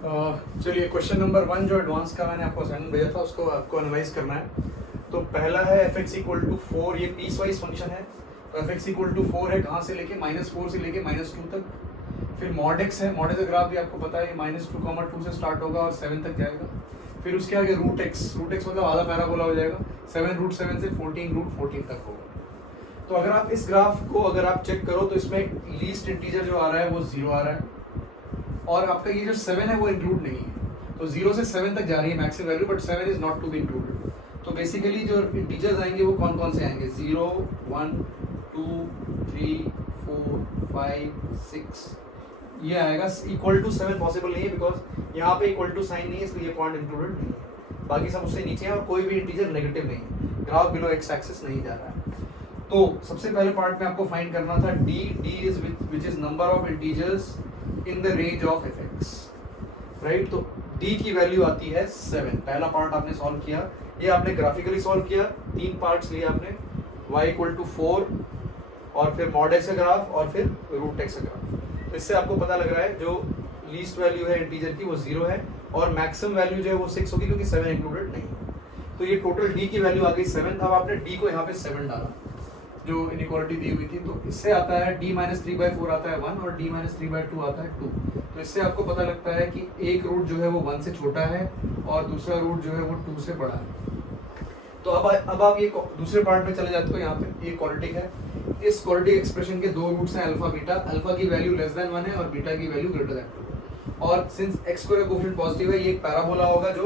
चलिए question number 1 जो advance का मैंने आपको असाइनमेंट भेजा था उसको आपको एनालाइज करना है। तो पहला है एफ एक्स इक्वल टू 4, ये पीस वाइज फंक्शन है। तो एफ एक्स इक्वल टू 4 है, कहाँ से लेके -4 से लेके -2 तक। फिर मॉड एक्स है, मॉड एक्स का ग्राफ भी आपको पता है, -2, 2 से स्टार्ट होगा और 7 तक जाएगा। फिर उसके आगे रूट एक्स मतलब आधा पैराबोला हो जाएगा, 7√7 से 14√14 तक होगा। तो अगर आप इस ग्राफ को अगर आप चेक करो तो इसमें लीस्ट इंटीजर जो आ रहा है वो 0 आ रहा है, और आपका ये जो 7 है वो इंक्लूड नहीं है। तो 0 से 7 तक जा रही है maximum value, but 7 is not to be included. तो बेसिकली जो इंटीजर्स आएंगे वो कौन कौन से आएंगे, 0, 1, 2, 3, 4, 5, 6 ये आएगा। इक्वल टू 7 पॉसिबल नहीं है बिकॉज यहाँ पे इक्वल टू साइन नहीं है, इसलिए ये पॉइंट इंक्लूडेड नहीं है। बाकी सब उससे नीचे है और कोई भी इंटीजर नेगेटिव नहीं है, ग्राफ बिलो एक्स एक्सिस नहीं जा रहा है। तो सबसे पहले पार्ट में आपको फाइंड करना था D is which is number of integers in the range of F x, right. तो डी की वैल्यू आती है 7। पहला पार्ट आपने सॉल्व किया, ये आपने ग्राफिकली सॉल्व किया, 3 पार्ट्स लिए आपने, y इक्वल टू 4 और फिर मॉड एक्स का ग्राफ और फिर रूट एक्स का ग्राफ। तो इससे आपको पता लग रहा है जो लीस्ट वैल्यू है इंटीजर की वो 0 है और मैक्सिमम वैल्यू जो है वो 6 होगी क्योंकि 7 इंक्लूडेड नहीं है। तो ये टोटल डी की वैल्यू आ गई 7। अब आपने डी को यहाँ पे 7 डाला जो इनइक्वालिटी दी हुई थी, तो इससे आता है d-3/4 आता है 1 और d-3/2 आता है 2। तो इससे आपको पता लगता है कि एक रूट जो है वो 1 से छोटा है और दूसरा रूट जो है वो 2 से बड़ा है। तो अब आप ये दूसरे पार्ट में चले जाते हो, यहाँ पे ये क्वाड्रेटिक है। इस क्वाड्रेटिक एक्सप्रेशन के दो रूट्स हैं अल्फा बीटा, अल्फा की वैल्यू लेस देन 1 है और बीटा की वैल्यू ग्रेटर देन 2। और सिंस x स्क्वायर का कोएफिशिएंट पॉजिटिव है, ये एक पैराबोला होगा जो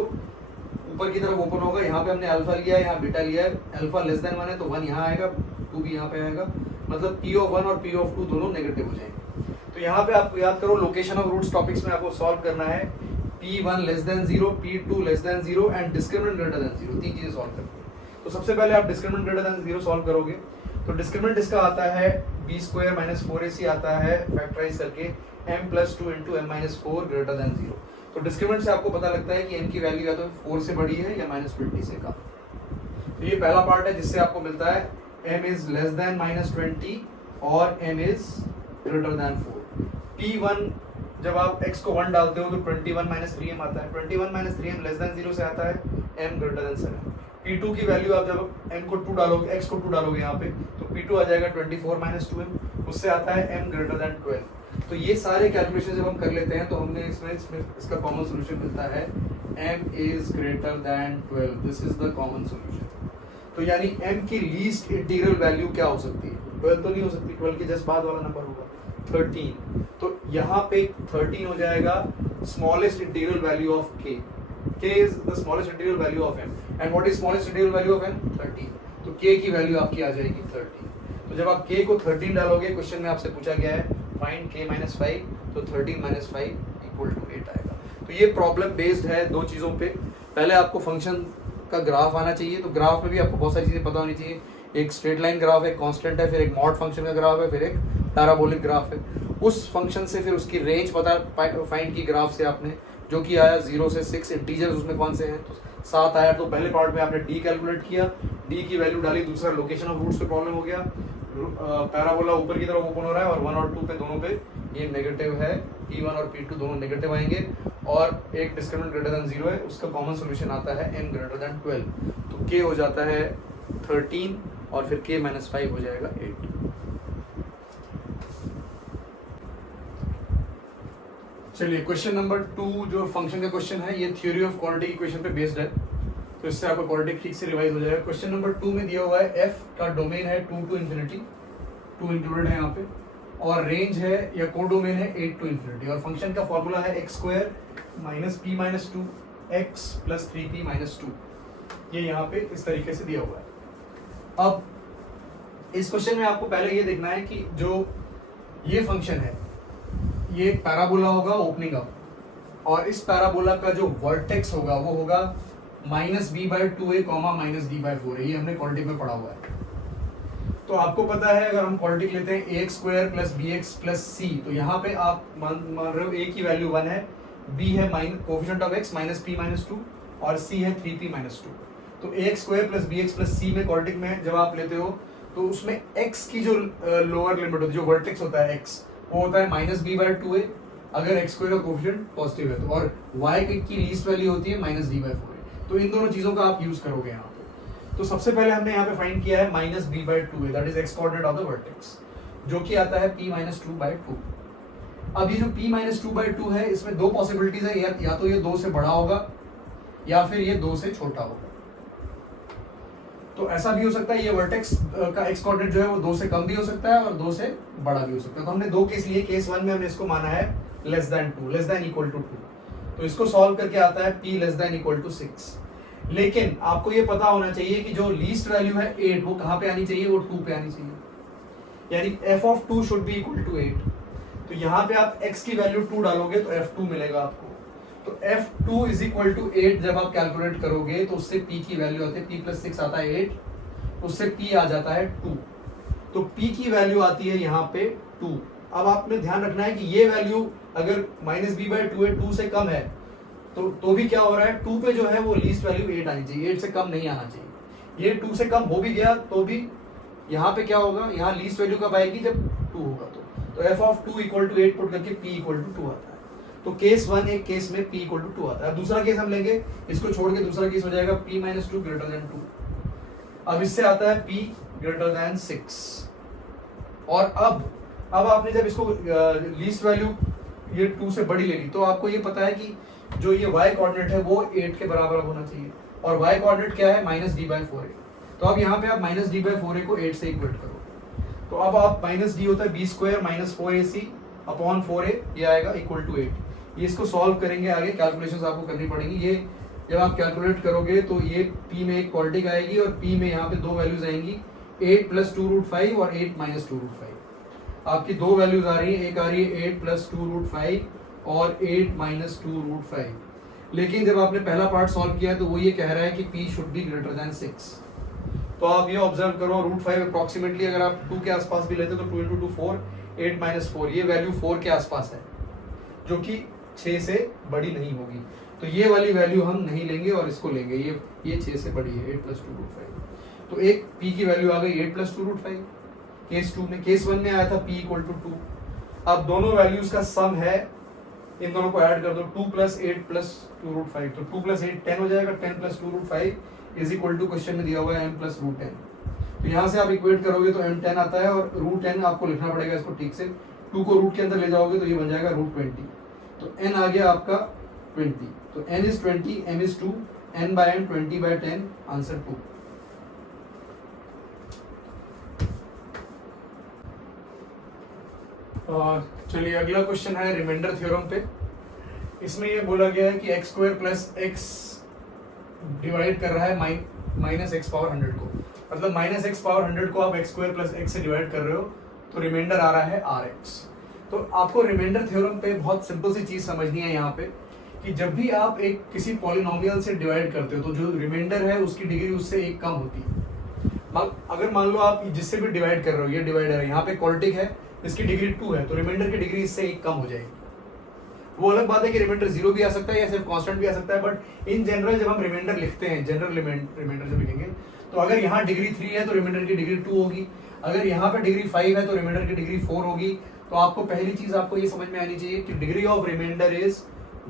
ऊपर की तरफ ओपन होगा। यहाँ पे हमने अल्फा लिया है, यहाँ बीटा लिया है। अल्फा लेस देन 1 है तो 1 यहाँ आएगा, 2 भी यहाँ पे आएगा, मतलब P ऑफ 1 और P ऑफ 2 दोनों नेगेटिव हो जाएंगे। तो यहाँ पे आप याद करो लोकेशन ऑफ रूट्स टॉपिक्स में आपको सॉल्व करना है P1 less than 0, P2 less than 0 and discriminant greater than 0, 3 चीजें सॉल्व करनी है। तो सबसे पहले आप डिस्क्रिमिनेंट ग्रेटर देन 0 सॉल्व करोगे। तो डिस्क्रिमिनेंट इसका आता है b² - 4ac आता है फैक्टराइज करके m+2 × m-4 ग्रेटर देन 0। तो डिस्क्रिमिनेंट से आपको पता लगता है कि m की वैल्यू या तो 4 से बड़ी है या -20 से कम। तो ये पहला पार्ट है जिससे आपको मिलता है m इज लेस देन -20 और m is greater then 4। P1 जब आप x को 1 डालते हो तो 21 - 3m आता है, 21 - 3m लेस देन 0 से आता है m ग्रेटर देन 7। P2 की वैल्यू आप जब m को 2 डालोगे, x को 2 डालोगे यहाँ पे, तो P2 आ जाएगा 24 - 2m, उससे आता है m ग्रेटर देन 12। तो ये सारे कैलकुलेशन जब हम कर लेते हैं तो हमने इसमें इसका कॉमन सोल्यूशन मिलता है m is greater then 12, this is the common solution. तो यानी m की लीस्ट इंटीग्रल वैल्यू क्या हो सकती है, 12 तो नहीं हो सकती, 12 के जस्ट बाद वाला नंबर होगा 13। तो यहाँ पे 13 हो जाएगा smallest integral value of k is the smallest integral value of m and what is smallest integral value of m 13। तो k की वैल्यू आपकी आ जाएगी 13। तो जब आप k को 13 डालोगे, क्वेश्चन में आपसे पूछा गया है फाइंड k - 5, तो 13 - 5 = 8 आएगा। तो ये प्रॉब्लम बेस्ड है दो चीज़ों पे। पहले आपको फंक्शन का ग्राफ आना चाहिए, तो ग्राफ में भी आपको बहुत सारी चीज़ें पता होनी चाहिए। एक स्ट्रेट लाइन ग्राफ है, कांस्टेंट है, फिर एक मॉड फंक्शन का ग्राफ है, फिर एक पैराबोलिक ग्राफ है। उस फंक्शन से फिर उसकी रेंज पता फाइंड की ग्राफ से आपने, जो कि आया 0 से 6, इंटीजर्स उसमें कौन से हैं, तो 7 आया। तो पहले पार्ट में आपने डी कैलकुलेट किया, डी की वैल्यू डाली, दूसरा लोकेशन ऑफ रूट्स पे प्रॉब्लम हो गया, पैराबोला ऊपर की तरफ ओपन हो रहा है और 1 और 2 पे दोनों पे ये नेगेटिव है, P1 और P2 दोनों नेगेटिव आएंगे, और एक डिस्क्रिमिनेंट ग्रेटर देन 0 है, उसका कॉमन सोल्यूशन आता है m ग्रेटर देन 12। तो k हो जाता है 13 और फिर k - 5 हो जाएगा 8। चलिए क्वेश्चन नंबर 2 जो फंक्शन का क्वेश्चन है, ये थ्योरी ऑफ क्वाड्रेटिक इक्वेशन पे बेस्ड है, तो इससे आपका क्वाड्रेटिक ठीक से रिवाइज हो जाएगा। क्वेश्चन नंबर 2 में दिया हुआ है f का डोमेन है 2 to ∞, 2 इंक्लूडेड है यहाँ पे, और रेंज है या कोडोमेन है 8 to ∞, और फंक्शन का फॉर्मूला है x² - p - 2 x + 3p - 2। ये यहाँ पे इस तरीके से दिया हुआ है। अब इस क्वेश्चन में आपको पहले ये देखना है कि जो ये फंक्शन है ये एक पैराबोला होगा ओपनिंग अप, और इस पैराबोला का जो वर्टेक्स होगा वो होगा -b/2a, -d/4a। ये हमने क्वाड्रेटिक में पढ़ा हुआ है। तो आपको पता है अगर हम क्वाड्रेटिक लेते हैं ax² + bx + c, तो यहाँ पे आप मान रहे हो a की वैल्यू 1 है, b है कोएफिशिएंट ऑफ x -p - 2 और c है 3p - 2। तो ax² + bx + c में क्वाड्रेटिक में जब आप लेते हो तो उसमें x की जो लोअर लिमिट होती है, जो वर्टेक्स होता है x, वो होता है -b/2a अगर एक्स स्क्वायर का कोफिशिएंट पॉजिटिव है तो, और y की लीस्ट वैल्यू होती है -d/4a। तो इन दोनों चीजों का आप यूज करोगे यहाँ पे। तो सबसे पहले हमने यहाँ पे फाइंड किया है -b/2a, that is x coordinate of the vertex, जो कि आता है p-2/2। अब ये जो p-2/2 है, इसमें दो पॉसिबिलिटीज है, या तो ये 2 से बड़ा होगा या फिर ये 2 से छोटा होगा। तो ऐसा भी हो सकता है ये वर्टेक्स का एक्स कोऑर्डिनेट जो है वो 2 से कम भी हो सकता है और 2 से बड़ा भी हो सकता है। तो हमने दो केस लिए, केस 1 में हमने इसको माना है less than 2, less than equal to 2। तो इसको सॉल्व करके आता है p less than equal to 6। लेकिन आपको ये पता होना चाहिए कि जो लीस्ट वैल्यू है 8, वो कहाँ पे आनी चाहिए, वो 2 पे आनी चाहिए, यानी f of 2 should be equal to 8। तो यहाँ पे आप x की वैल्यू 2 डालोगे तो f2 मिलेगा आपको। तो f2 इज इक्वल टू 8 जब आप कैलकुलेट करोगे तो उससे p की वैल्यू आती है, p प्लस 6 आता है 8, उससे p आ जाता है 2। तो p की वैल्यू आती है यहाँ पे 2। अब आपने ध्यान रखना है कि ये वैल्यू अगर -b/2 है, 2 से कम है, तो भी क्या हो रहा है, 2 पे जो है वो लीस्ट वैल्यू 8 आनी चाहिए, 8 से कम नहीं आना चाहिए। ये 2 से कम हो भी गया तो भी यहाँ पे क्या होगा, यहाँ लीस्ट वैल्यू कब आएगी, जब 2 होगा। तो f of 2 equal to 8 put करके p इक्वल टू 2 आता है। तो केस 1 एक केस में p इक्वल टू 2 आता है। दूसरा केस हम लेंगे, इसको छोड़ के दूसरा केस हो जाएगा p-2 ग्रेटर देन 2। अब इससे आता है p ग्रेटर देन 6। और अब आपने जब इसको लीस्ट वैल्यू ये 2 से बड़ी ले ली, तो आपको ये पता है कि जो ये y कोऑर्डिनेट है वो 8 के बराबर होना चाहिए, और y कोऑर्डिनेट क्या है, -d/4a। तो अब यहाँ पे आप -d/4a को 8 से इक्वेट करो, तो अब आप -d होता है b² - 4ac अपॉन 4a, ये आएगा इक्वल टू 8। ये इसको सॉल्व करेंगे, आगे कैलकुलेशंस आपको करनी पड़ेंगी। ये जब आप कैलकुलेट करोगे तो ये p में एक क्वाड्रेटिक आएगी और p में यहाँ पे दो वैल्यूज आएंगी, 8 + 2√5 और 8 - 2√5। आपकी दो वैल्यूज आ रही है, एक आ रही है 8 + 2√5 और 8 - 2√5। लेकिन जब आपने पहला पार्ट सॉल्व किया तो वो ये कह रहा है कि p should be greater then 6। तो आप ये ऑब्जर्व करो, √5 अप्रोक्सीमेटली अगर आप 2 के आसपास भी लेते तो 2 × 2 4, 8 - 4, ये वैल्यू 4 के आसपास है, जो कि 6 से बड़ी नहीं होगी। तो ये वाली वैल्यू हम नहीं लेंगे और इसको लेंगे, ये 6 से बड़ी है, 8 + 2√5। तो एक p की वैल्यू आ गई 8 + 2√5 केस 2 में। केस 1 में आया था p = 2। अब दोनों वैल्यूज का सम है, इन दोनों को ऐड कर दो, 2 + 8 + 2√5। तो 2 + 8 10 हो जाएगा, 10 + 2√5 इज इक्वल टू, क्वेश्चन में दिया हुआ है m + √10। तो यहाँ से आप इक्वेट करोगे तो m10 आता है, और √10 आपको लिखना पड़ेगा इसको ठीक से, 2 को रूट के अंदर ले जाओगे तो ये बन जाएगा √20। तो n आ गया आपका 20। तो n is 20, m is 2, n/n 20/10, answer 2। चलिए अगला क्वेश्चन है रिमाइंडर थ्योरम पे। इसमें ये बोला गया है कि x² + x डिवाइड कर रहा है -x⁻100 को, मतलब -x⁻100 को आप x² + x से डिवाइड कर रहे हो, तो रिमाइंडर आ रहा है rx। तो आपको रिमाइंडर थ्योरम पे बहुत सिंपल सी चीज समझनी है यहाँ पे, कि जब भी आप एक किसी पॉलिनोमियल से डिवाइड करते हो तो जो रिमाइंडर है उसकी डिग्री उससे एक कम होती है। अगर मान लो आप जिससे भी डिवाइड कर रहे हो, ये डिवाइडर है, यहाँ पे क्वाड्रेटिक है, इसकी डिग्री 2 है, तो रिमाइंडर की डिग्री इससे एक कम हो जाएगी। वो अलग बात है कि रिमाइंडर 0 भी आ सकता है या सिर्फ कांस्टेंट भी आ सकता है, बट इन जनरल जब हम रिमाइंडर लिखते हैं, जनरल रिमाइंडर जब लिखेंगे, तो अगर यहाँ डिग्री 3 है तो रिमाइंडर की डिग्री 2 होगी, अगर यहाँ पे डिग्री 5 है तो रिमाइंडर की डिग्री 4 होगी। तो आपको पहली चीज आपको ये समझ में आनी चाहिए कि degree of remainder is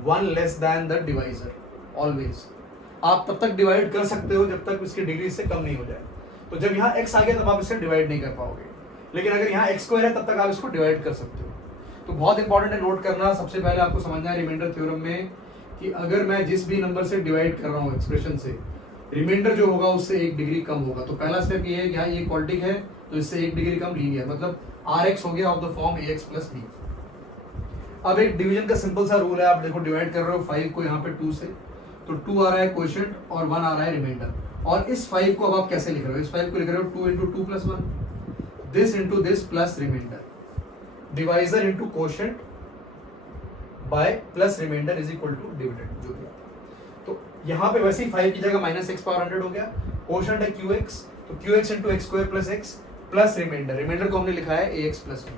1 less than the divisor always. आप तब तक डिवाइड कर सकते हो जब तक इसकी डिग्री इससे कम नहीं हो जाए। तो जब यहाँ x आ गया तब आप इससे डिवाइड नहीं कर पाओगे, लेकिन अगर यहाँ x² है तब तक आप इसको डिवाइड कर सकते हो। तो बहुत इंपॉर्टेंट है नोट करना। सबसे पहले आपको समझना है रिमाइंडर थ्योरम में कि अगर मैं जिस भी नंबर से डिवाइड कर रहा हूँ एक्सप्रेशन से, रिमाइंडर जो होगा उससे 1 डिग्री कम होगा। तो पहला स्टेप ये है कि यहाँ ये क्वाड्रेटिक है तो इससे 1 डिग्री कम लीनियर, मतलब rx हो गया of the form ax + b। अब एक डिवीजन का सिंपल सा रूल है, आप देखो डिवाइड कर रहे हो 5 को यहाँ पे 2 से, तो 2 आ रहा है क्वोशिएंट और 1 आ रहा है रिमाइंडर। और इस 5 को अब आप कैसे लिख रहे हो, इस 5 को लिख रहे हो 2 × 2 + 1, this × this plus remainder, divisor × quotient by plus remainder is equal to dividend, जो भी। तो यहाँ पे वैसे ही 5 की जगह -x⁻100 हो गया, क्वोशिएंट है qx, तो qx × x² + x plus remainder को हमने लिखा है ax + b।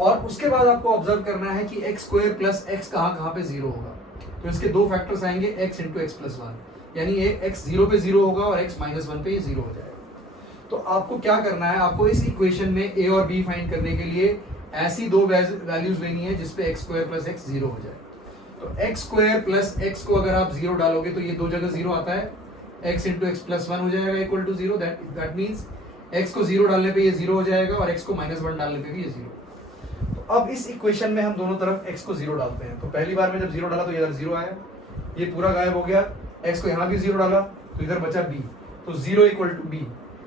और उसके बाद आपको ऑब्जर्व करना है कि x² + x कहाँ पे 0 होगा। तो इसके दो फैक्टर्स आएंगे, x × x + 1, यानी ये x 0 पे 0 होगा और x -1 पे 0 हो जाएगा। तो आपको क्या करना है, आपको इस इक्वेशन में a और b फाइंड करने के लिए ऐसी दो वैल्यूज लेनी है जिसपे x square plus x zero हो जाए। तो एक्स स्क्वायर प्लस एक्स को अगर आप जीरो डालोगे तो ये दो जगह जीरो आता है, x into x plus one हो जाएगा equal to zero. That means x को जीरो डालने पे ये जीरो हो जाएगा और एक्स को माइनस वन डालने पे भी ये जीरो। तो अब इस इक्वेशन में हम दोनों तरफ एक्स को जीरो डालते हैं। तो पहली बार में जब जीरो डाला तो इधर जीरो आया, ये पूरा गायब हो गया। एक्स को यहाँ भी जीरो डाला तो इधर बचा बी, तो जीरो इक्वल टू बी,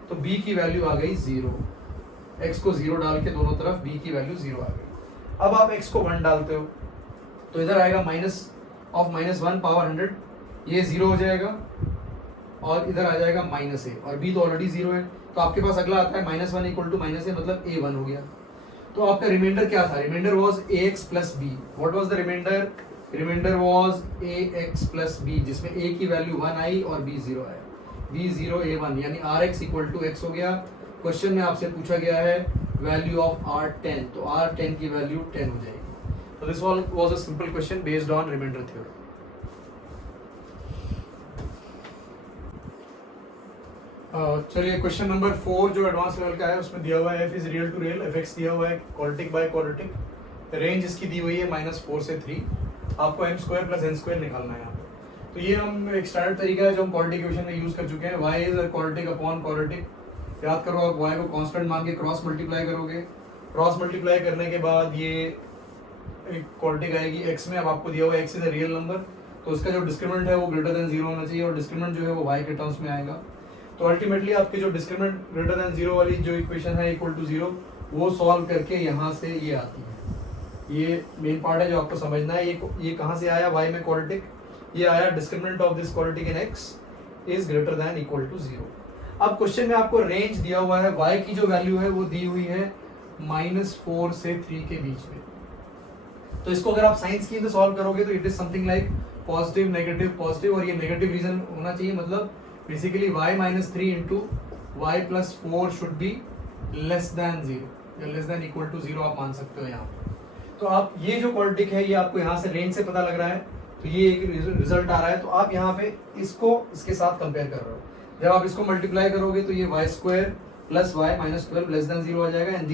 तो बी की वैल्यू आ गई जीरो। एक्स को जीरो डाल के दोनों तरफ बी की वैल्यू जीरो आ गई। अब आप एक्स को वन डालते हो तो इधर आएगा minus of minus one power 100, ये जीरो हो जाएगा और इधर आ जाएगा माइनस ए, और बी तो ऑलरेडी जीरो है। तो आपके पास अगला आता है minus one equal to minus A, मतलब ए वन हो गया। तो आपका रिमाइंडर क्या था? Remainder was a x plus b. What was the remainder? Remainder was a x plus b, जिसमें ए की वैल्यू वन आई और बी जीरो आया। बी जीरो ए वन, यानी r x equal to x हो गया। क्वेश्चन में आपसे पूछा गया है वैल्यू ऑफ आर 10, तो आर 10 की वैल्यू 10 हो जाएगी। So this was a simple question based on remainder theorem. चलिए क्वेश्चन नंबर 4 जो एडवांस लेवल का है उसमें दिया हुआ है f is real to real, f x दिया हुआ है क्वाड्रेटिक बाय क्वाड्रेटिक, रेंज इसकी दी हुई है -4 से 3, आपको m square plus n square निकालना है यहाँ पे। तो ये हम एक स्टैंडर्ड तरीका है जो हम क्वाड्रेटिक इक्वेशन में यूज कर चुके हैं। y is quadratic upon quadratic, याद करो आप y को कांस्टेंट मान के क्रॉस मल्टीप्लाई करोगे, क्रॉस मल्टीप्लाई करने के बाद ये एक क्वाड्रेटिक आएगी x में। अब आपको दिया हुआ x is a real number, तो उसका जो डिस्क्रिमिनेंट है वो ग्रेटर देन जीरो होना चाहिए और डिस्क्रिमिनेंट जो है वो y के टर्म्स में आएगा। तो अल्टीमेटली आपकी जो डिस्क्रिमिनेंट ग्रेटर देन जीरो वाली जो इक्वेशन है इक्वल टू जीरो, वो सॉल्व करके यहाँ से ये आती है। ये मेन पार्ट है जो आपको समझना है। ये कहाँ से आया? y में क्वाड्रेटिक, ये आया discriminant of this quadratic in x is greater than equal to zero. अब क्वेश्चन में आपको रेंज दिया हुआ है, y की जो वैल्यू है वो दी हुई है -4 से 3 के बीच में। तो इसको अगर आप साइंस की तो सॉल्व करोगे तो it is something like positive negative positive, और ये नेगेटिव रीजन होना चाहिए, मतलब basically y minus 3 into Y plus 4 should be less than zero, या less than equal to zero आप मान सकते हो यहाँ पे। तो आप ये जो क्वाड्रेटिक है ये आपको यहाँ से रेंज से पता लग रहा है, तो ये एक रिजल्ट आ रहा है। तो आप यहाँ पे इसको इसके साथ कंपेयर कर रहे हो। जब आप इसको मल्टीप्लाई करोगे तो ये Y square plus Y minus 12 less than zero आ जाएगा, and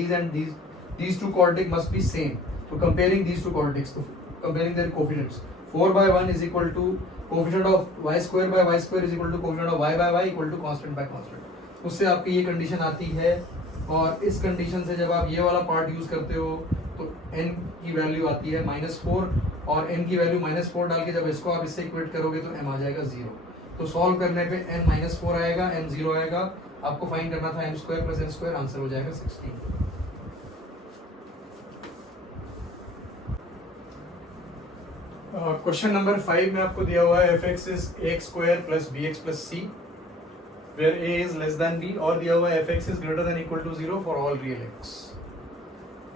these two quadratic must be same. So comparing these two quadratics, so comparing their coefficients, 4 by 1 is equal to coefficient of y square by y square is equal to coefficient of y by y equal to constant by constant। उससे आपकी ये condition आती है, और इस condition से जब आप ये वाला पार्ट यूज करते हो तो n की वैल्यू आती है -4, और n की वैल्यू -4 डाल के जब इसको आप इससे इक्वेट करोगे तो m आ जाएगा 0। तो सॉल्व करने पे n -4 आएगा, m 0 आएगा। आपको फाइंड करना था m square plus n square, answer हो जाएगा 16। क्वेश्चन नंबर 5 में आपको दिया हुआ है F X is A X square plus B X plus C where A is less than B, और दिया हुआ है F X is greater than equal to zero for all real X.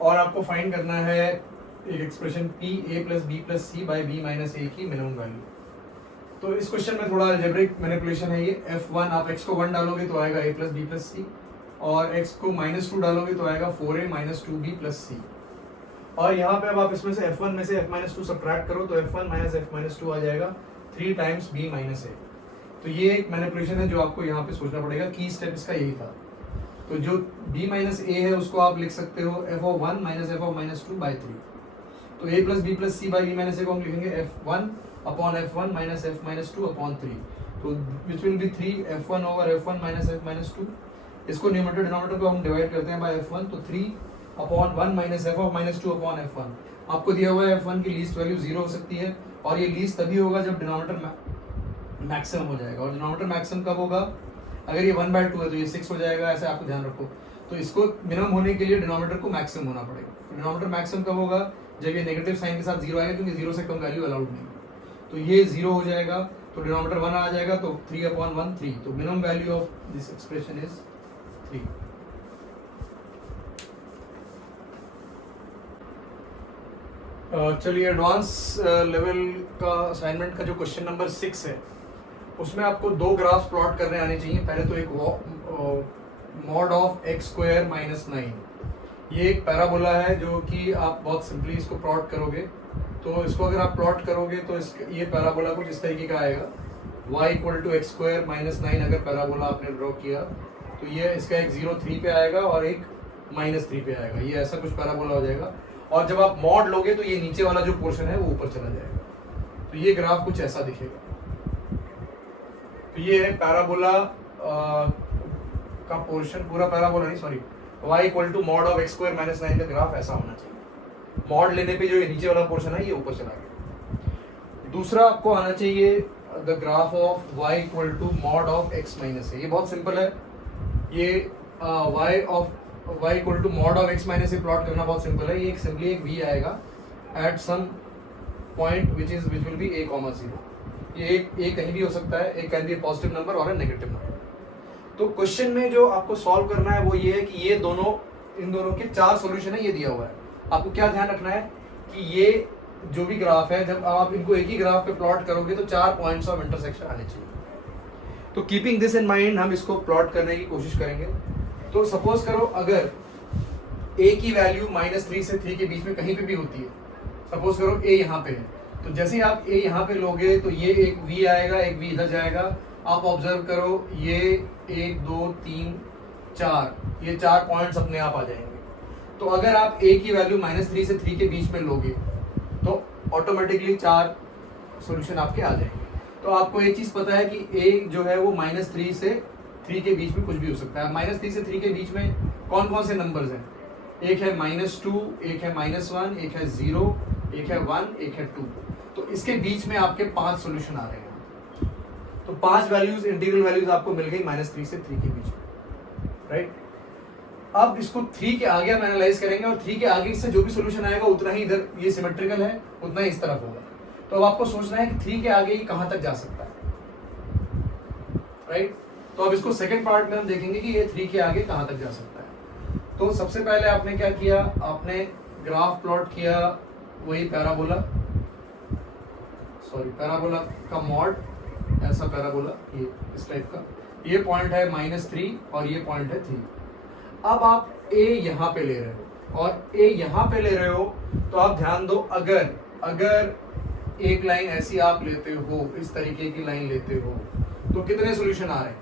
और आपको फाइंड करना है एक expression P A plus B plus C by B minus A की मिनिमम वैल्यू। तो इस क्वेश्चन में थोड़ा अलजेब्रिक मैनिपुलेशन है ये। f1 आप x को 1 डालोगे तो आएगा a प्लस बी प्लस सी, और x को -2 डालोगे तो आएगा 4a माइनस 2b प्लस सी। और यहाँ पे अब आप इसमें से f1 में से f-2 सब्ट्रैक्ट करो तो f1 माइनस f-2 आ जाएगा 3 टाइम्स b माइनस a। तो ये एक मैनिपुलेशन है जो आपको यहाँ पे सोचना पड़ेगा। की स्टेप इसका यही था। तो जो b माइनस a है उसको आप लिख सकते हो f(1) माइनस f(-2) बाई 3। तो a plus B plus C by B minus a को हम लिखेंगे f1 upon f1 minus f-2 upon 3, तो विच will B 3 f1 over f1 minus f-2। इसको न्यूमरेटर डिनोमिनेटर को हम डिवाइड करते हैं बाय f1, तो 3 upon 1 minus f(-2) upon f1। आपको दिया हुआ है f1 की लीस्ट वैल्यू 0 हो सकती है, और ये लीस्ट तभी होगा जब डिनोमिनेटर मैक्सिमम हो जाएगा। और डिनोमिनेटर मैक्सिमम कब होगा? अगर ये 1/2 है तो ये 6 हो जाएगा, ऐसे आपको ध्यान रखो। तो इसको मिनिमम होने के लिए डिनोमिनेटर को मैक्सिमम होना पड़ेगा। डिनोमिनेटर मैक्सिमम कब होगा? जब ये नेगेटिव साइन के साथ 0 आएगा, क्योंकि 0 से कम वैल्यू अलाउड नहीं। तो ये 0 हो जाएगा, तो डिनोमिनेटर 1 आ जाएगा, तो 3 अपॉन 1 3। तो minimum value of this expression is 3। चलिए एडवांस लेवल का असाइनमेंट का जो क्वेश्चन नंबर 6 है उसमें आपको 2 ग्राफ्स प्लॉट करने आने चाहिए। पहले तो एक mod of x square minus 9, ये एक पैराबोला है जो कि आप बहुत सिंपली इसको प्लॉट करोगे। तो इसको अगर आप प्लॉट करोगे तो ये पैराबोला कुछ इस तरीके का आएगा, y equal to x square minus 9 अगर पैराबोला आपने ड्रॉ किया तो ये इसका एक 0 3 पे आएगा और एक -3 पे आएगा। ये ऐसा कुछ पैराबोला हो जाएगा। और जब आप मॉड लोगे तो ये नीचे वाला जो पोर्शन है वो ऊपर चला जाएगा। तो ये ग्राफ कुछ ऐसा दिखेगा। तो ये है पैराबोला का पोर्शन, पूरा पैराबोला नहीं, sorry, y equal to mod of x square minus 9 का ग्राफ ऐसा होना चाहिए। मॉड लेने पे जो ये नीचे वाला पोर्शन है ये ऊपर चला गया। दूसरा आपको आना चाहिए the graph of y equal to mod of x minus a। ये बहुत सिंपल है। ये y equal to mod of x minus a plot करना बहुत सिंपल है। ये सिंपली एक v आएगा at some point which will be a, 0। ये एक कहीं भी हो सकता है, एक कैन बी पॉजिटिव नंबर और नेगेटिव नंबर। तो क्वेश्चन में जो आपको सॉल्व करना है वो ये है कि ये दोनों, इन दोनों के 4 सॉल्यूशन है, ये दिया हुआ है। आपको क्या ध्यान रखना है कि ये जो भी ग्राफ है, जब आप इनको एक ही ग्राफ पे प्लॉट करोगे तो 4 पॉइंट्स ऑफ इंटरसेक्शन आने चाहिए। तो कीपिंग दिस इन माइंड हम इसको प्लॉट करने की कोशिश करेंगे। तो सपोज करो अगर a की वैल्यू -3 से 3 के बीच में कहीं पे भी होती है, सपोज करो a यहाँ पे है, तो जैसे ही आप a यहाँ पे लोगे तो ये एक v आएगा, एक v इधर जाएगा। आप ऑब्जर्व करो ये 1 2 3 4, ये 4 पॉइंट्स अपने आप आ जाएंगे। तो अगर आप a की वैल्यू -3 से 3 के बीच में लोगे तो ऑटोमेटिकली 4 सॉल्यूशन आपके आ जाएंगे। तो आपको एक चीज पता है कि a जो है वो -3 से 3 के बीच में कुछ भी हो सकता है। -3 से 3 के बीच में कौन कौन से नंबर्स हैं? एक है -2, एक है -1, एक है 0, एक है 1, एक है 2। तो इसके बीच में आपके 5 सॉल्यूशन आ रहे हैं। तो 5 वैल्यूज, इंटीग्रल वैल्यूज आपको मिल गई -3 से 3 के बीच में, राइट। अब इसको 3 के आगे हम एनालाइज करेंगे और 3 के आगे से जो भी सॉल्यूशन आएगा उतना ही इधर, ये सिमेट्रिकल है, उतना ही इस तरफ होगा। तो अब आपको सोचना है कि 3 के आगे ये कहां तक जा सकता है, राइट। तो अब इसको सेकंड पार्ट में हम देखेंगे कि ये 3 के आगे कहां तक जा सकता है। तो सबसे पहले आपने क्या किया, आपने ग्राफ प्लॉट किया, वही पैराबोला, सॉरी पैराबोला का मॉड, ऐसा पैराबोला ये इस टाइप का। ये पॉइंट है -3 और ये पॉइंट है 3। अब आप a यहाँ पे ले रहे हो और a यहाँ पे ले रहे हो, तो आप ध्यान दो, अगर एक लाइन ऐसी आप लेते हो, इस तरीके की लाइन लेते हो, तो कितने सॉल्यूशन आ रहे हैं?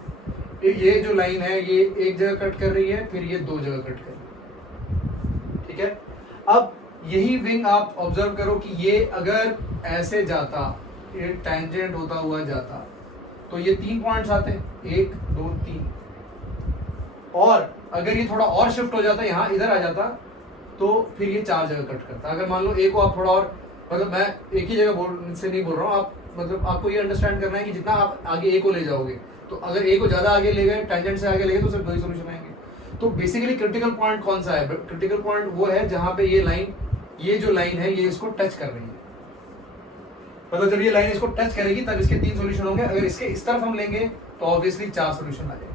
ये जो लाइन है ये एक जगह कट कर रही है, फिर ये 2 जगह कट कर रही है, ठीक है। अब यही विंग आप ऑब्जर्व करो कि ये अगर ऐसे जाता, ये टेंजेंट होता हुआ जाता, तो ये 3 पॉइंट्स आते हैं, 1 2 3। और अगर ये थोड़ा और शिफ्ट हो जाता, यहाँ इधर आ जाता, तो फिर ये 4 जगह कट करता। अगर मान लो एक को आप थोड़ा और, मतलब मैं एक ही जगह से नहीं बोल रहा हूँ, आप मतलब आपको ये अंडरस्टैंड करना है कि जितना आप आगे ए को ले जाओगे, तो अगर ए को ज्यादा आगे ले गए, टेंजेंट से आगे ले गए, तो सिर्फ 2 ही सॉल्यूशन आएंगे। तो बेसिकली क्रिटिकल पॉइंट कौन सा है? क्रिटिकल पॉइंट वो है जहां पे ये लाइन, ये जो लाइन है ये इसको टच कर रही है। मतलब जब ये लाइन इसको टच करेगी तब इसके 3 सॉल्यूशन होंगे। अगर इसके इस तरफ हम लेंगे तो ऑब्वियसली 4 सॉल्यूशन आ जाएंगे।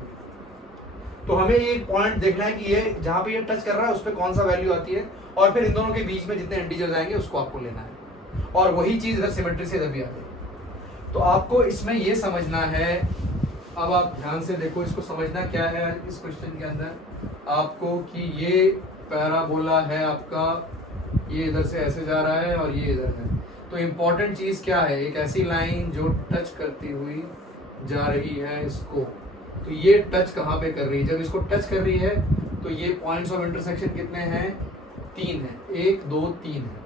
तो हमें ये पॉइंट देखना है कि ये जहां पे ये टच कर रहा है उस पर कौन सा वैल्यू आती है, और फिर इन दोनों के बीच में जितने इंटीजर्स आएंगे उसको आपको लेना है, और वही चीज इधर सिमेट्री से इधर भी आ जाएगी। तो आपको इसमें ये समझना है, अब आप ध्यान से देखो, इसको समझना क्या है इस क्वेश्चन के अंदर आपको, कि ये पैराबोला है आपका, ये इधर से ऐसे जा रहा है और ये इधर है। तो इम्पोर्टेंट चीज क्या है? एक ऐसी लाइन जो टच करती हुई जा रही है इसको, तो ये टच कहाँ पे कर रही है? जब इसको टच कर रही है तो ये पॉइंट्स ऑफ इंटरसेक्शन कितने हैं? 3 है, 1 2 3 है।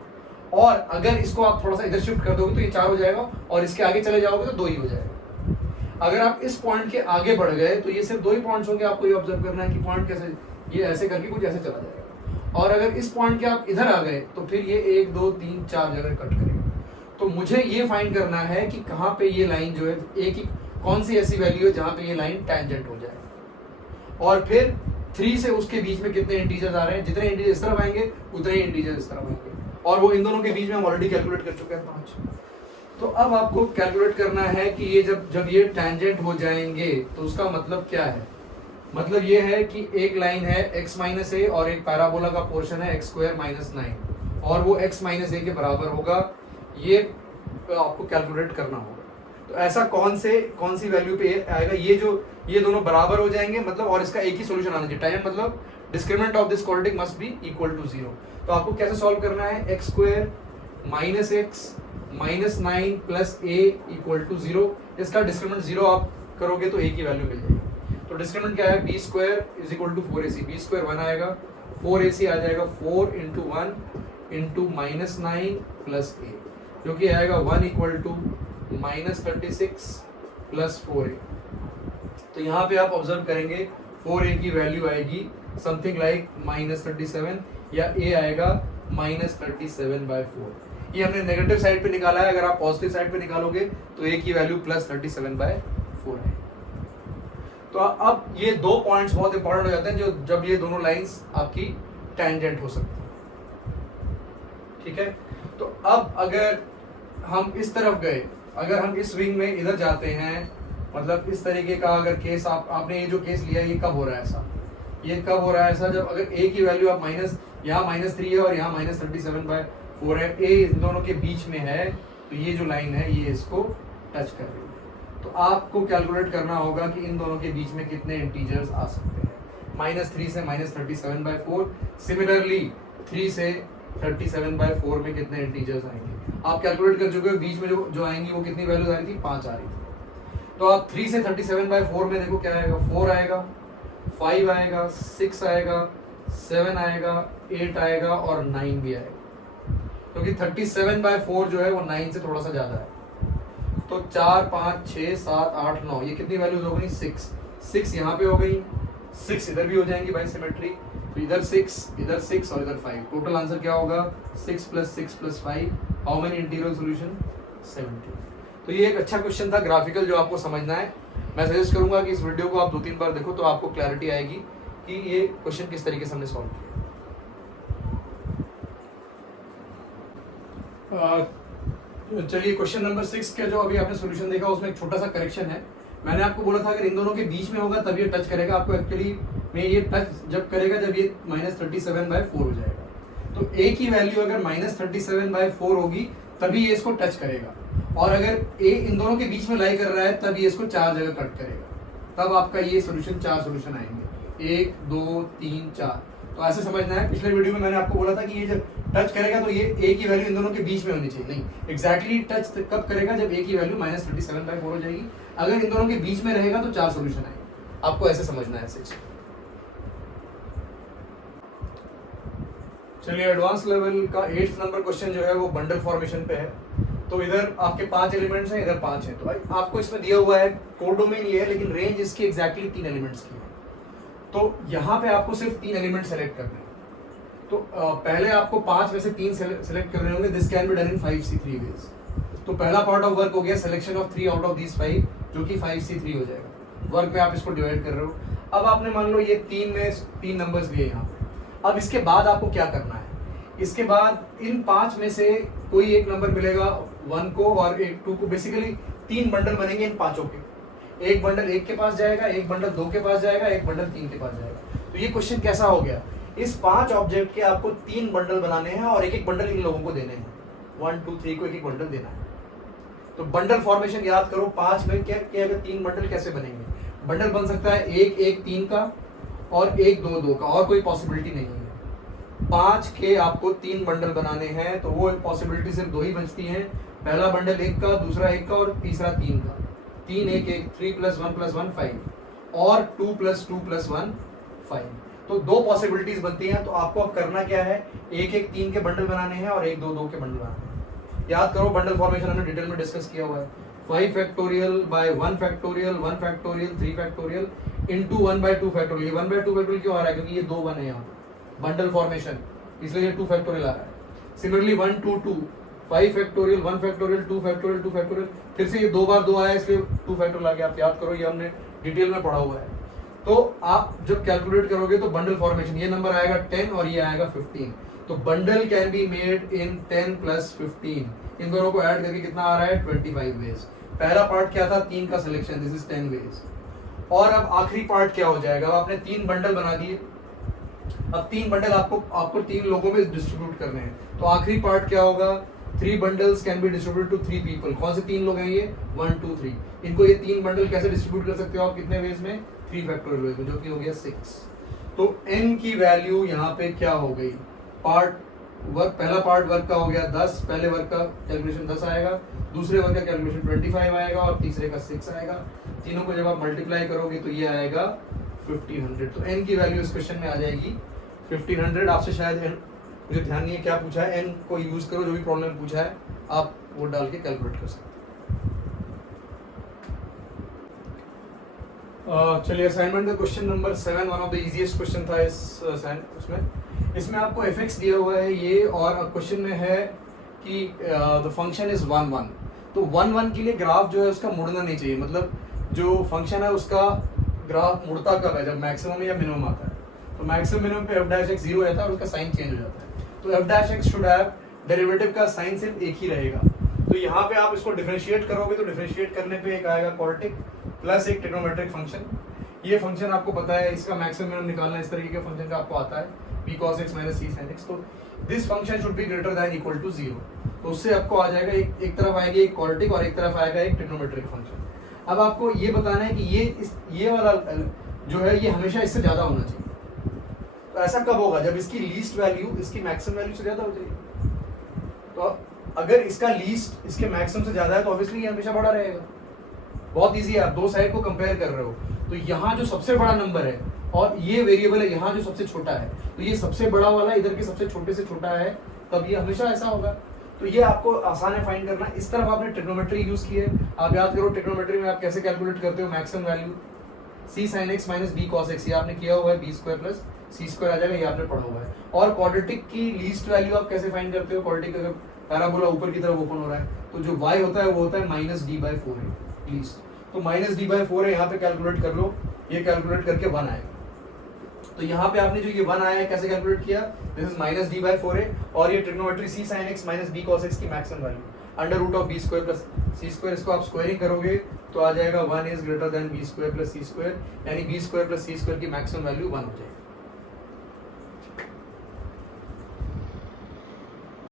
और अगर इसको आप थोड़ा सा इधर शिफ्ट कर दोगे तो ये 4 हो जाएगा, और इसके आगे चले जाओगे तो 2 ही हो जाएगा। अगर आप इस पॉइंट के आगे बढ़ गए तो ये सिर्फ 2 ही पॉइंट्स होंगे। आपको ये ऑब्जर्व करना है कि पॉइंट कैसे, ये ऐसे करके कुछ ऐसे चला जाएगा। और अगर इस पॉइंट के आप इधर आ गए तो फिर ये 1 2 3 4 जगह कट करेगा। तो मुझे ये फाइंड करना है कि कहाँ पे ये लाइन जो है, एक ही कौन सी ऐसी वैल्यू है जहां पे ये लाइन टेंजेंट हो जाए, और फिर 3 से उसके बीच में कितने इंटीजर्स आ रहे हैं। जितने इंटीजर इस तरफ आएंगे उतने ही इंटीजर इस तरफ आएंगे, और वो इन दोनों के बीच में हम ऑलरेडी कैलकुलेट कर चुके हैं 5। तो अब आपको कैलकुलेट करना है कि ये जब ये टेंजेंट हो जाएंगे तो उसका मतलब क्या है। मतलब ये है कि एक लाइन है x माइनस ए और एक पैराबोला का पोर्शन है x स्क्वायर माइनस 9, और वो x माइनस ए के बराबर होगा। ये आपको कैलकुलेट करना होगा। तो ऐसा कौन सी वैल्यू पे आएगा? ये दोनों बराबर हो जाएंगे, मतलब, और इसका एक ही सॉल्यूशन आना चाहिए। टेंजेंट मतलब discriminant of this quadratic must be equal to 0। तो आपको कैसे सॉल्व करना है? x square minus x minus 9 plus a equal to 0। इसका डिस्क्रिमिनेंट 0 आप करोगे तो a की वैल्यू मिल जाएगी। तो डिस्क्रिमिनेंट क्या है? b square is equal to 4ac। b square 1 आएगा, 4ac आ जाएगा 4 इंटू 1 इंटू -9 प्लस a, जो कि आएगा 1 इक्वल टू -36 प्लस 4a। तो यहाँ पे आप ऑब्जर्व करेंगे 4a की वैल्यू आएगी समथिंग लाइक -37 या a आएगा -37/4। ये हमने नेगेटिव साइड पे निकाला है, अगर आप पॉजिटिव साइड पे निकालोगे तो a की वैल्यू +37/4 है। तो अब ये दो पॉइंट्स बहुत इंपॉर्टेंट हो जाते हैं जो जब ये दोनों लाइंस आपकी टेंजेंट हो सकती है, ठीक है। तो अब अगर हम इस तरफ गए, अगर हम इस विंग में इधर जाते हैं, मतलब इस तरीके का अगर केस आपने ये जो केस लिया ये कब हो रहा है ऐसा, ये कब हो रहा है ऐसा, जब अगर a की वैल्यू आप यहाँ -3 है और यहाँ -37/4 है, a इन दोनों के बीच में है, तो ये जो लाइन है ये इसको टच कर रही है। तो आपको कैलकुलेट करना होगा कि इन दोनों के बीच में कितने इंटीजर्स आ सकते हैं, -3 से -37/4, सिमिलरली 3 से 37/4 में कितने इंटीजर्स आएंगे आप कैलकुलेट कर चुके हो। बीच में जो आएंगी वो कितनी वैल्यूज आ रही थी, 5 आ रही थी। तो आप 3 से 37/4 में देखो क्या आएगा, 4 आएगा, 5 आएगा, 6 आएगा, 7 आएगा, 8 आएगा और 9 भी आएगा, क्योंकि 37/4 जो है वो 9 से थोड़ा सा ज्यादा है। तो 4, 5, 6, 7, 8, 9 ये कितनी वैल्यूज हो गई, 6 यहाँ पे हो गई, 6 इधर भी हो जाएंगी बाय सिमेट्री, तो इधर 6 और इधर 5। टोटल आंसर क्या होगा, 6 + 6 + 5, हाउ मेनी इंटीग्रल सॉल्यूशन, 70। तो ये एक अच्छा क्वेश्चन था ग्राफिकल जो आपको समझना है। मैं सजेस्ट करूंगा कि इस वीडियो को आप 2-3 बार देखो तो आपको क्लैरिटी आएगी कि ये क्वेश्चन किस तरीके से हमने सॉल्व किया। चलिए क्वेश्चन नंबर 6 का जो अभी आपने सॉल्यूशन देखा उसमें एक छोटा सा करेक्शन है। मैंने आपको बोला था अगर इन दोनों के बीच में होगा तब ये टच करेगा, आपको एक्चुअली में ये टच जब करेगा जब ये -37/4 हो जाएगा। तो a की वैल्यू अगर -37/4 होगी तभी ये इसको टच करेगा, और अगर a इन दोनों के बीच में लाई कर रहा है तब ये इसको 4 जगह कट करेगा, तब आपका ये सॉल्यूशन 4 सॉल्यूशन आएंगे, 1 2 3 4। तो ऐसे समझना है। पिछले वीडियो में मैंने आपको बोला था कि ये जब टच करेगा तो ये a की वैल्यू इन दोनों के बीच में होनी चाहिए, नहीं एग्जैक्टली टच कब करेगा जब a की वैल्यू -37/4 हो जाएगी। अगर इन दोनों के बीच में रहेगा तो 4 सॉल्यूशन आएंगे, आपको ऐसे समझना है। चलिए एडवांस लेवल का 8th नंबर क्वेश्चन जो है वो बंडल फॉर्मेशन पे है। तो इधर आपके 5 एलिमेंट्स हैं, इधर 5 हैं। तो आपको इसमें दिया हुआ है कोडोमेन ये है, लेकिन रेंज इसकी एग्जैक्टली 3 एलिमेंट्स की है। तो यहाँ पे आपको सिर्फ 3 एलिमेंट सेलेक्ट करने हैं। तो पहले आपको 5 में से 3 सेलेक्ट करने होंगे। This can be done in 5C3 ways. तो पहला पार्ट ऑफ वर्क हो गया selection of 3 out of these 5, जो कि 5C3 हो जाएगा। वर्क में आप इसको डिवाइड कर रहे हो। अब आपने मान लो ये 3 में 3 नंबर्स लिए यहाँ पे। अब इसके बाद आपको क्या करना है, इसके बाद इन 5 में से कोई एक नंबर मिलेगा 1 को और एक 2 को। बेसिकली 3 बंडल बनेंगे इन पांचों के। एक बंडल 1 के पास जाएगा, एक बंडल 2 के पास जाएगा, एक बंडल 3 के पास जाएगा। तो ये क्वेश्चन कैसा हो गया, इस 5 ऑब्जेक्ट के आपको 3 बंडल बनाने हैं और एक एक बंडल इन लोगों को देने हैं। 1 2 3 को एक एक बंडल देना है। तो बंडल फॉर्मेशन याद करो, 5 में क्या अगर 3 बंडल कैसे बनेंगे। बंडल बन सकता है 1 1 3 का और 1 2 2 का, और कोई पॉसिबिलिटी नहीं है। 5 के आपको 3 बंडल बनाने हैं, तो वो पॉसिबिलिटी सिर्फ 2 ही बचती हैं। पहला बंडल 1 का, दूसरा 1 का और तीसरा 3 का। 3 1 1 3 + 1 + 1 5 और 2 + 2 + 1 5। तो 2 पॉसिबिलिटीज बनती हैं। तो आपको अब करना क्या है, 1 1 3 के बंडल बनाने हैं और 1 2 2 के बंडल बनाने हैं। याद करो बंडल फॉर्मेशन हमने डिटेल में डिस्कस किया हुआ है। 5 factorial by 1 factorial 1 factorial 3 factorial into 1/2 factorial. 1/2 factorial क्यों आ रहा है, क्योंकि ये 2 1 है यहाँ बंडल फॉर्मेशन, इसलिए ये 2 फैक्टोरियल आ रहा है। Similarly 1 2 2 5 factorial 1 factorial 2 factorial 2 factorial, फिर से ये 2 बार 2 आया इसलिए 2 फैक्टोरियल आ गया। आप याद करो, ये हमने डिटेल में पढ़ा हुआ है। तो आप जब कैलकुलेट करोगे तो बंडल फॉर्मेशन ये नंबर आएगा 10 और ये आएगा 15। तो bundle can be made in 10 + 15। इन दोनों को ऐड करके कितना आ रहा है, 25 वेज। पहला पार्ट क्या था, 3 का सिलेक्शन, दिस इज 10 वेज। और अब आखिरी पार्ट क्या हो जाएगा, अब आपने 3 बंडल बना दिए। अब 3 बंडल आपको 3 लोगों में डिस्ट्रीब्यूट करने हैं। तो आखिरी पार्ट क्या होगा, 3 bundles can be distribute to 3 people. कौन से 3 लोग हैं ये, 1 2 3। इनको ये 3 बंडल कैसे डिस्ट्रीब्यूट कर सकते हो आप, कितने वेज में, 3 फैक्टोरियल वेज में, जो कि हो गया 6। तो n की वैल्यू यहाँ पे क्या हो गई, पहला पार्ट वर्क का हो गया 10, पहले वर्क का कैलकुलेशन 10 आएगा, दूसरे वर्क का कैलकुलेशन 25 आएगा और तीसरे का 6 आएगा। तीनों को जब आप मल्टीप्लाई करोगे तो ये आएगा 1500। तो n की वैल्यू इस क्वेश्चन में आ जाएगी 1500 आपसे शायद n मुझे ध्यान नहीं है क्या पूछा है, n को यूज करो, जो भी प्रॉब्लम पूछा है आप वो डाल के कैलकुलेट कर सकते हो। चलिए असाइनमेंट का question number 7 one of the easiest question था इसमें आपको fx दिया हुआ है ये, और क्वेश्चन में है कि द फंक्शन इज 1 1। तो 1 1 के लिए ग्राफ जो है उसका मुड़ना नहीं चाहिए, मतलब जो फंक्शन है उसका ग्राफ मुड़ता कब है, जब मैक्सिमम या मिनिमम आता है। तो मैक्सिमम मिनिमम पे f डैश x 0 रहता है और उसका साइन चेंज हो जाता है। तो f dash x should have derivative का साइन सिर्फ एक ही रहेगा। तो यहाँ पे आप इसको डिफरेंशिएट करोगे तो डिफरेंशिएट करने पे एक आएगा क्वाड्रेटिक प्लस एक ट्रिग्नोमेट्रिक फंक्शन। ये फंक्शन आपको पता है, इसका मैक्सिमम मिनिमम निकालना इस तरीके के फंक्शन का आपको आता है b cos x minus c sin x। तो this function should be greater than equal to 0। तो उससे आपको आ जाएगा एक तरफ आएगी एक क्वाड्रेटिक और एक तरफ आएगा एक ट्रिग्नोमेट्रिक फंक्शन। अब आपको ये बताना है कि ये वाला जो है ये हमेशा इससे ज्यादा होना चाहिए। तो ऐसा कब होगा, जब इसकी लीस्ट वैल्यू इसकी मैक्सिमम वैल्यू से ज्यादा हो जाएगी। तो अगर इसका लीस्ट इसके मैक्सिमम से ज्यादा है तो ऑब्वियसली ये हमेशा बड़ा रहेगा। बहुत इजी है, आप दो साइड को कंपेयर कर रहे हो, तो यहाँ जो सबसे बड़ा नंबर है और ये वेरिएबल है यहाँ जो सबसे छोटा है, तो ये सबसे बड़ा वाला इधर के सबसे छोटे से छोटा है, तब ये हमेशा ऐसा होगा। तो ये आपको आसान है फाइंड करना। इस तरफ आपने ट्रिग्नोमेट्री यूज की है, आप याद करो ट्रिग्नोमेट्री में आप कैसे कैलकुलेट करते हो maximum value c sin x minus b cos x, ये आपने किया हुआ है b square plus c square आ जाएगा, ये आपने पढ़ा हुआ है। और क्वाड्रेटिक की लीस्ट वैल्यू आप कैसे फाइंड करते हो, क्वाड्रेटिक अगर पैराबोला ऊपर की तरफ ओपन हो रहा है तो जो y होता है वो होता है -d/4 है लीस्ट। तो -d/4 है, यहाँ पे कैलकुलेट कर लो, ये कैलकुलेट करके 1 आएगा। तो यहाँ पे आपने जो ये 1 आया है कैसे कैलकुलेट किया, दिस इज -d/4 है, और ये trigonometry c sin x minus b cos x की maximum value under root of b square plus c square, इसको आप स्क्वायरिंग करोगे तो आ जाएगा 1 is greater than b square plus c square, यानी b square plus c square की maximum value 1 हो जाएगी।